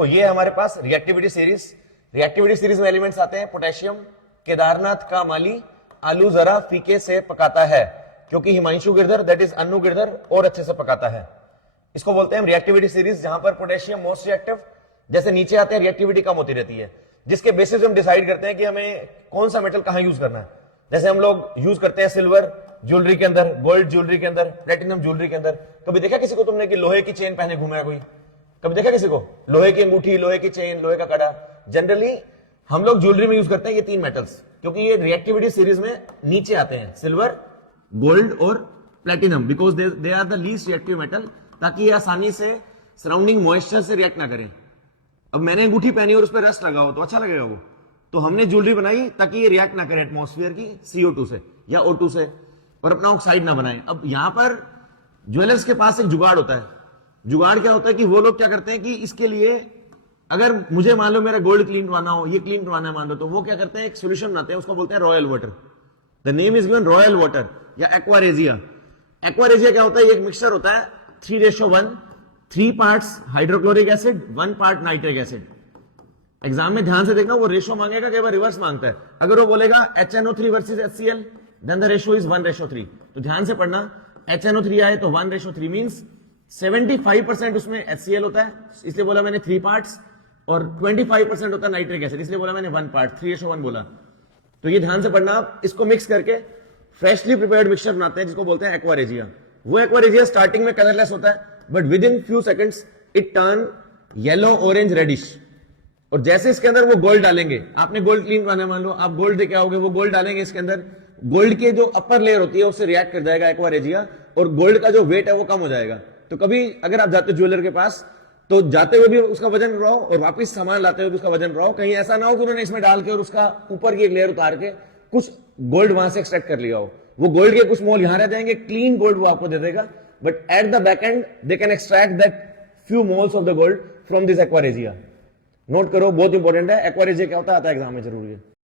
तो ये हमारे पास रिएक्टिविटी सीरीज में एलिमेंट्स आते हैं पोटेशियम, केदारनाथ का माली आलू जरा फीके से पकाता है, क्योंकि हिमांशु गिरधर दैट इज अन्नू गिरधर और अच्छे से पकाता है। इसको बोलते हैं रिएक्टिविटी सीरीज, जहां पर पोटेशियम मोस्ट रिएक्टिव, जैसे नीचे आते हैं रिएक्टिविटी कम होती रहती है, जिसके बेसिस हम डिसाइड करते हैं कि हमें कौन सा मेटल कहां यूज करना है। जैसे हम लोग यूज करते हैं सिल्वर ज्वेलरी के अंदर, गोल्ड ज्वेलरी के अंदर, प्लेटिनम ज्वेलरी के अंदर। कभी देखा किसी को तुमने कि लोहे की चेन पहने घूमा है कोई? कभी देखा किसी को लोहे की अंगूठी, लोहे की चेन, लोहे का कड़ा? जनरली हम लोग ज्वेलरी में यूज करते हैं ये तीन मेटल्स, क्योंकि ये रिएक्टिविटी सीरीज में नीचे आते हैं, सिल्वर, गोल्ड और platinum, because they are the least reactive metal, ताकि ये आसानी से सराउंडिंग मॉइस्चर से रिएक्ट ना करें। अब मैंने अंगूठी पहनी और उस पर रस्ट लगा हो तो अच्छा लगेगा वो, तो हमने ज्वेलरी बनाई ताकि ये रिएक्ट ना करे एटमॉस्फेयर की CO2 से या O2 से, और अपना ऑक्साइड ना बनाए। अब यहां पर ज्वेलर्स के पास एक जुगाड़ होता है। जुगाड़ क्या होता है कि वो लोग क्या करते हैं कि इसके लिए, अगर मुझे मान लो मेरा गोल्ड क्लीन करवाना हो, ये क्लीन करवाना है मान लो, तो वो क्या करते हैं एक सोल्यूशन बनाते हैं, उसको बोलते हैं royal water. The name is given royal water या एक्वारेजिया। एक्वारेजिया क्या होता है? एक मिक्सचर होता है 3:1, 3 parts hydrochloric acid, 1 part nitric acid. Exam में ध्यान से देखना, वो रेशो मांगेगा, कई बार रिवर्स मांगता है। अगर वो बोलेगा HNO3 versus HCl, then the ratio is 1:3। तो ध्यान से पढ़ना, HNO3 आए तो 1:3 मींस 75% उसमें HCl होता है, इसलिए बोला मैंने 3 पार्ट्स, और 25% होता है नाइट्रिक एसिड, इसलिए बोला मैंने 1 पार्ट, 3:1 बोला। तो ये ध्यान से पढ़ना। आप इसको मिक्स करके फ्रेशली प्रिपेयर्ड मिक्सचर बनाते हैं, जिसको बोलते हैं एक्वारेजिया। वो एक्वारेजिया स्टार्टिंग में कलरलेस होता है, but within few seconds it turn yellow, orange, reddish. और जैसे इसके अंदर वो गोल्ड डालेंगे, आपने गोल्ड क्लीन करना है मान लो, आप गोल्ड देके आओगे, वो गोल्ड डालेंगे इसके अंदर, गोल्ड के जो अपर लेयर होती है उससे रिएक्ट कर जाएगा एक्वारेजिया, और गोल्ड का जो वेट है वो कम हो जाएगा। तो कभी अगर आप जाते हो ज्वेलर के पास, तो जाते हुए भी उसका वजन रहो और वापस सामान लाते हुए भी उसका वजन रहो, कहीं ऐसा ना हो कि उन्होंने इसमें डाल के और उसका ऊपर की एक लेयर उतार के कुछ गोल्ड वहां से एक्सट्रैक्ट कर लिया हो। वो गोल्ड के कुछ मोल यहां रह जाएंगे, क्लीन गोल्ड वो आपको दे देगा, but at the back and they can extract that few moles of the gold from this aqua regia. Note करो, बहुत इंपॉर्टेंट है। एक्वारेजिया क्या होता है, आता है एग्जाम में जरूरी है।